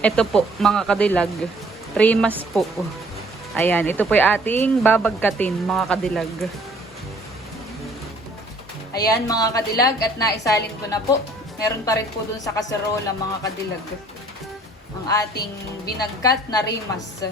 Ito po, mga kadilag. Rimas po. Ayan, ito po yung ating babagkatin, mga kadilag. Ayan, mga kadilag, at naisalin ko na po. Meron pa rin po dun sa kaserola, mga kadilag. Ang ating binagkat na rimas.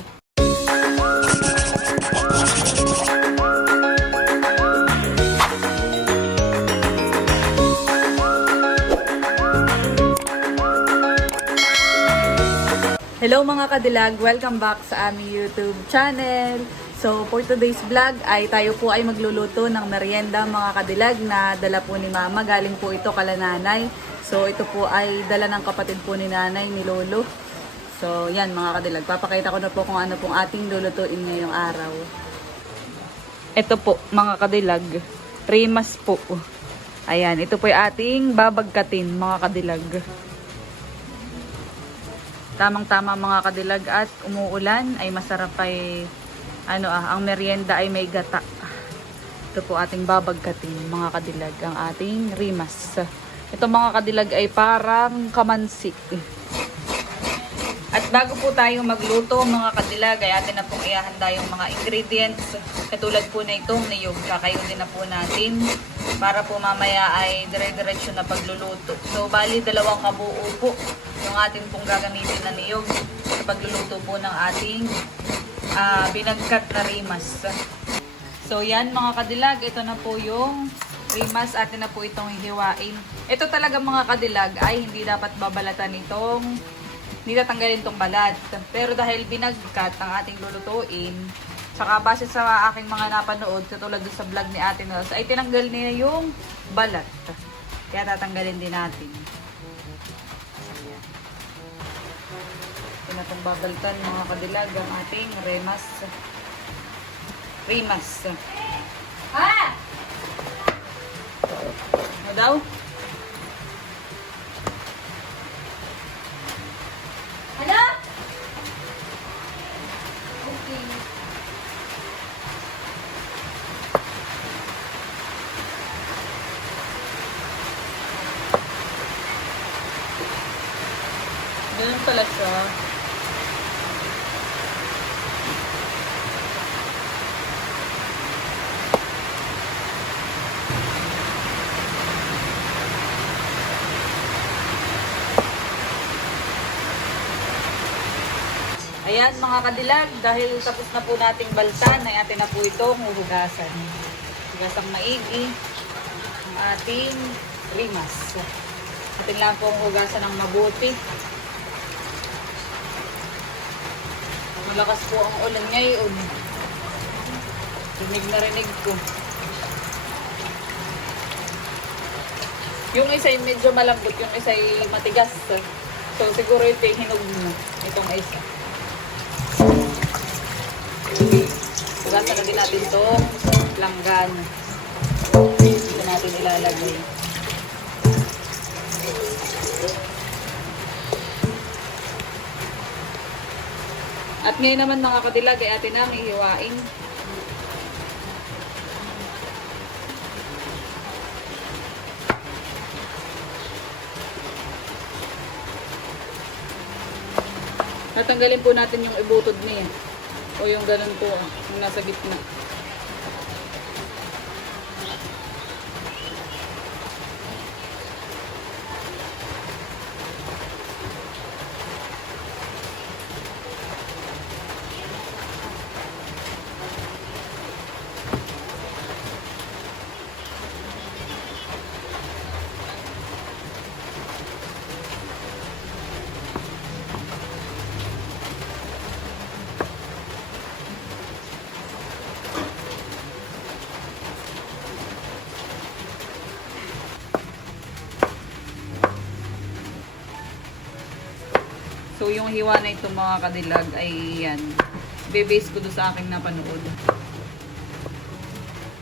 Hello mga kadilag! Welcome back sa aming YouTube channel. So for today's vlog ay tayo po ay magluluto ng merienda mga kadilag na dala po ni mama. Galing po ito kala nanay. So ito po ay dala ng kapatid po ni nanay ni Lolo. So yan mga kadilag. Papakita ko na po kung ano pong ating lulutuin ngayong araw. Ito po mga kadilag. Rimas po. Ayan, ito po yung ating babagkatin mga kadilag. Tamang-tama mga kadilag at umuulan ay masarap ay ano ah, ang merienda ay may gata. Ito po ating babagkatin mga kadilag, ang ating rimas. Ito mga kadilag ay parang kamansik. At bago po tayo magluto mga kadilag ay atin na pong ihahanda yung mga ingredients katulad po na itong niyog. Kakayunin na po natin para po mamaya ay dire-diretso na pagluluto. So bali dalawang kabuo po yung atin pong gagamitin na niyog sa pagluluto po ng ating ah, binagkat na rimas. So yan mga kadilag, ito na po yung rimas atin na po itong hihiwain. Ito talaga mga kadilag ay hindi dapat babalatan itong hindi tatanggalin tong balat. Pero dahil binagkat ang ating lulutuin, saka base sa aking mga napanood, katulad dun sa vlog ni Ate Nels, ay tinanggal niya yung balat. Kaya tatanggalin din natin. Ayan. Ito na itong babaltan mga kadilag ang ating remas. Rimas. Ah! Ano daw? Ano? Okay. Ganun pala siya. Ayan mga kadilag, dahil tapos na po nating baltan, ay atin na po ito huhugasan. Hugasang maigi ang ating rimas. Atin lang po hugasan ng mabuti. Malakas po ang ulan ngayon. Rinig na rinig ko. Yung isa ay medyo malambot, yung isa ay matigas. So siguro ito ay hinog mo. Itong isa. Hugasan na din natin itong langgan. Ito natin ilalagay. At ngayon naman mga kadilag ay atin na hihiwain. Natanggalin po natin yung ibutod niya. O yung ganun po, yung nasa gitna. Yung hiwa na ito mga kadilag ay yan. Bebase ko doon sa aking napanood.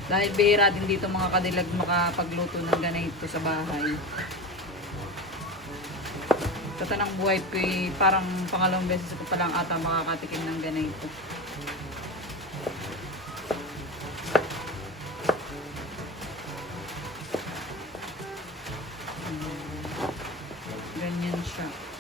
Dahil bihira din dito mga kadilag makapagluto ng ganito sa bahay. Sa tanang buhay ko parang pangalawang beses ko pa lang ata makakatikim ng ganito. Ganyan siya.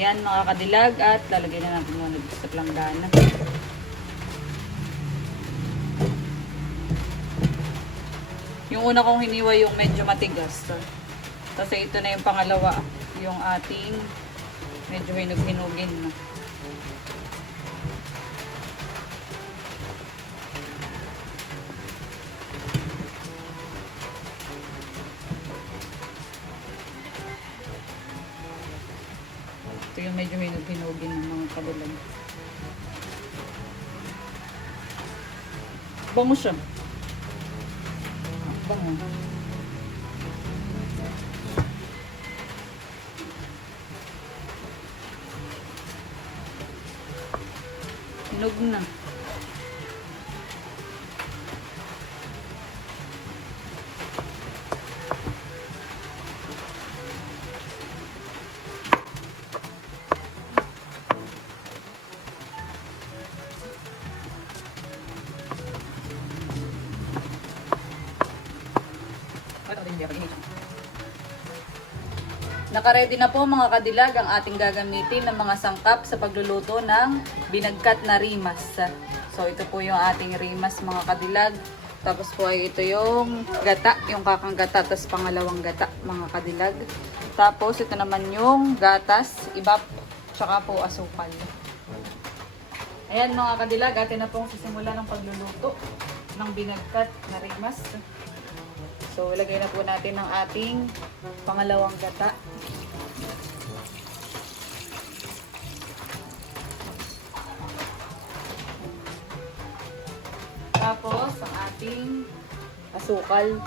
Ayan mga kadilag at lalagay na natin dito sa planggana. Yung una kong hiniwa yung medyo matigas. Kasi ito na yung pangalawa. Yung ating medyo hinug-hinugin na. Ito yung medyo hinug-hinugin ng mga kabilang. Bango siya. Ang Bango. Nakaready na po mga kadilag ang ating gagamitin ng mga sangkap sa pagluluto ng binagkat na rimas. So ito po yung ating rimas mga kadilag. Tapos po ay ito yung gata, yung kakang gata, tapos pangalawang gata mga kadilag. Tapos ito naman yung gatas, ibap, tsaka po asukal. Ayan mga kadilag, atin na pong sisimula ng pagluluto ng binagkat na rimas. So, ilagay na po natin ang ating pangalawang gata. Tapos, ang ating asukal.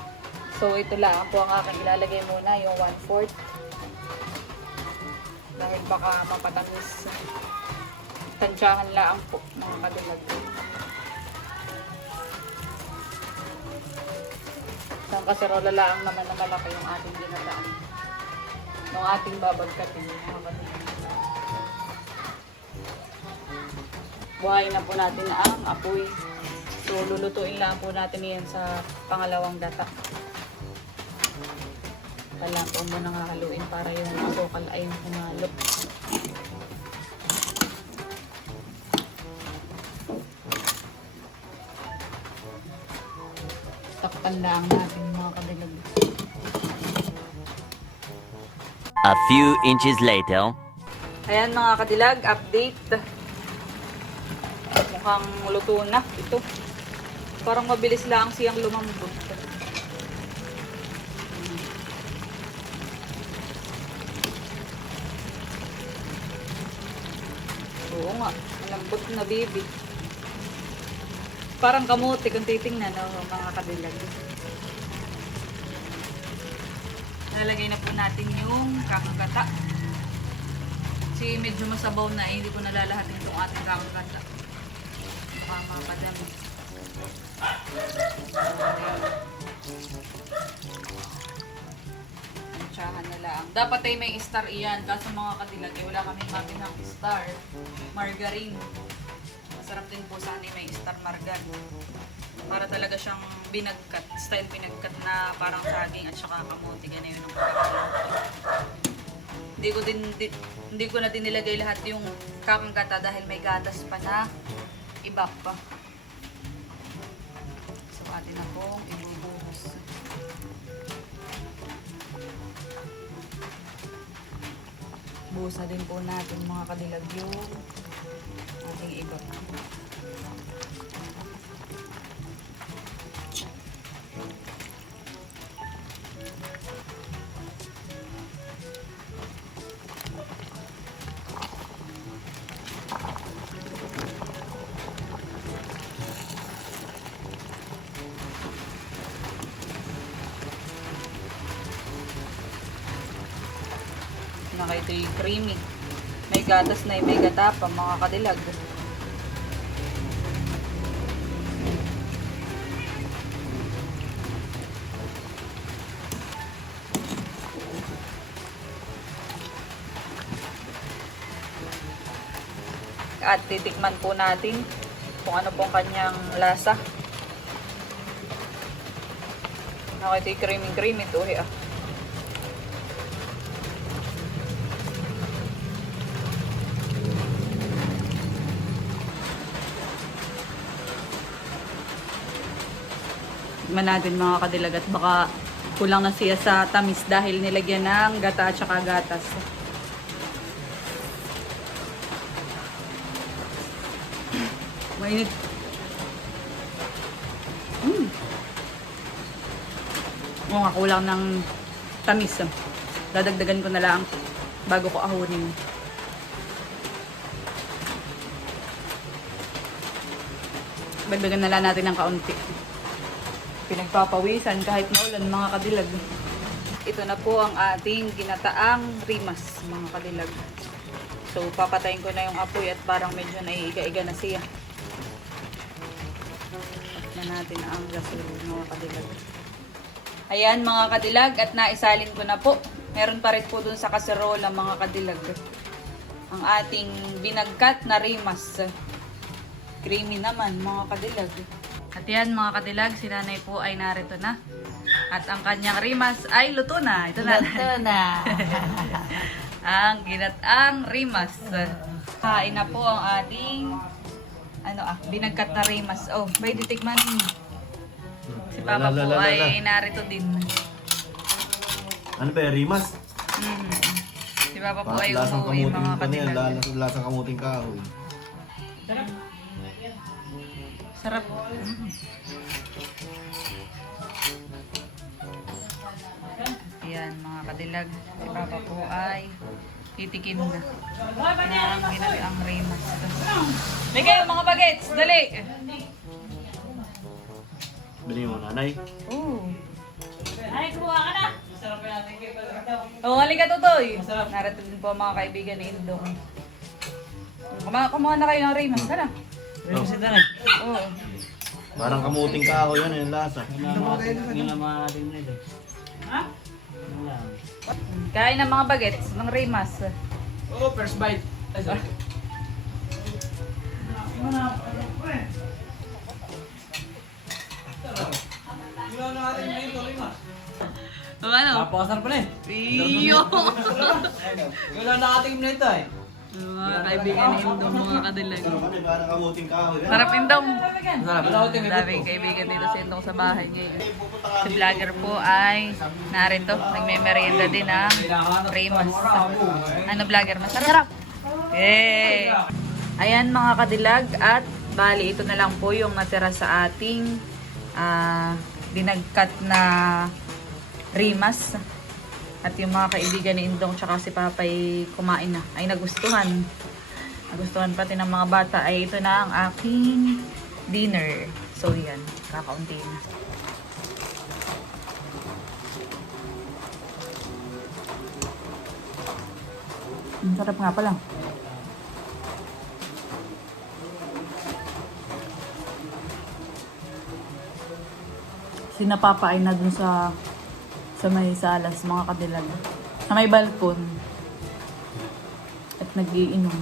So, ito lang po ang aking ilalagay muna, yung 1-4. Dahil baka mapatamis. Tansyahan lang po, mga kadilag. Isang kaserola lang naman na malaki yung ating ginataan. Yung ating babagkatin. Buhayin na po natin ang apoy. So, lulutuin lang po natin yan sa pangalawang data. Kailangan po muna nga haluin para yung asukal ay humalo. Takpan lang natin mga kadilag. A few inches later. Ayan mga kadilag, update. Mukhang luto na ito. Parang mabilis lang siyang lumambot. Oo nga, malambot na baby. Parang kamote kung titingnan no, mga kadilag. Nalagay na po natin yung kakagata. Kasi medyo masabaw na eh, hindi ko nalalahatin itong ating kakagata. Baka mapadami. Antsahan na lang. Dapat ay may star iyan. Kaso mga kadilag, eh, wala kami matinang star. Margarine. Masarap din po sana yung may star margarine. Para talaga siyang binagkat. Style binagkat na parang saging at saka kamuti. Ganyan yung hindi ko din di, hindi ko na din nilagay lahat yung kakang gata dahil may gatas pa na iba pa. So atin na Busa din po natin mga kadilag yung ating iba Naka ito yung creamy. May gatas na may gata pa, mga kadilag. At titikman po natin kung ano pong kanyang lasa. Naka ito yung creamy creamy ito eh ah. Tikman natin mga kadilag at baka kulang na siya sa tamis dahil nilagyan ng gata at saka gatas. Mainit. Mm. Oo nga, kulang ng tamis. Dadagdagan ko na lang bago ko ahunin. Dagdagan na lang natin ng kaunti. Pinagpapawisan kahit maulan mga kadilag. Ito na po ang ating ginataang rimas mga kadilag. So papatayin ko na yung apoy at parang medyo naiiga-iga na siya. At na natin ang gasol mga kadilag. Ayan mga kadilag at naisalin ko na po. Meron pa rin po dun sa kaserola mga kadilag. Ang ating binagkat na rimas. Creamy naman mga kadilag. At yan mga kadilag, si nanay po ay narito na. At ang kanyang rimas ay luto na. Ito na. Ito na. ang ginataang rimas. Kain na po ang ating ano ah, binagkat na rimas. Oh, may titikman. Si Papa po ay narito din. Ano ba yung rimas? Mhm. Si Papa po ay Lasang umuwi kamuting mga pa niyan, kadilag. lasang, lasang kamuting kahoy. Sarap. Mhm. Ayan mga kadilag. Si Papa po ay titikim na. Ng ginagaang rimas. May kayo mga bagets, dali! Bili mo nanay. Oo. Ay, kumuha ka na! Oo, halika tutoy. Narito din po ang mga kaibigan ni Indong. Kumuha na kayo ng Rayman. Tara. Oh, Oo. parang kamuting kahoy yan yung lasa. Kain ng mga bagets ng Raymas. Oh, first bite. Ay, sorry. Ano? Napakasarap na eh. Iyo! Wala nakatingin na ito eh. Mga kaibigan ni Indong, mga kadilag. Sarap Indong. Ang daming kaibigan dito sa Indong sa bahay ngayon. Si vlogger po ay narito. Nagme-merienda din ng Raymas. Ano vlogger? Masarap. Yay! Ayan mga kadilag at bali ito na lang po yung natira sa ating ah, binagkat na rimas. At yung mga kaibigan ni Indong tsaka si Papay kumain na. Ay nagustuhan. Nagustuhan pati ng mga bata. Ay ito na ang aking dinner. So yan, kakaunti na. Ang sarap nga pala. Sinapapa ay na dun sa sa may salas, mga kadilag. Sa may balkon. At nagiinom.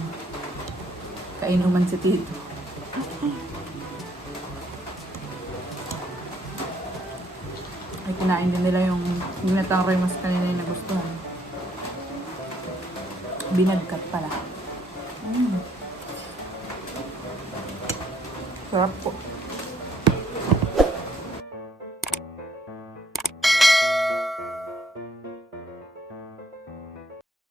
Kainuman si Tito. Ay, kinain din nila yung ginatang remas kanina yung nagustuhan. Binagkat pala. Mm. Sarap po.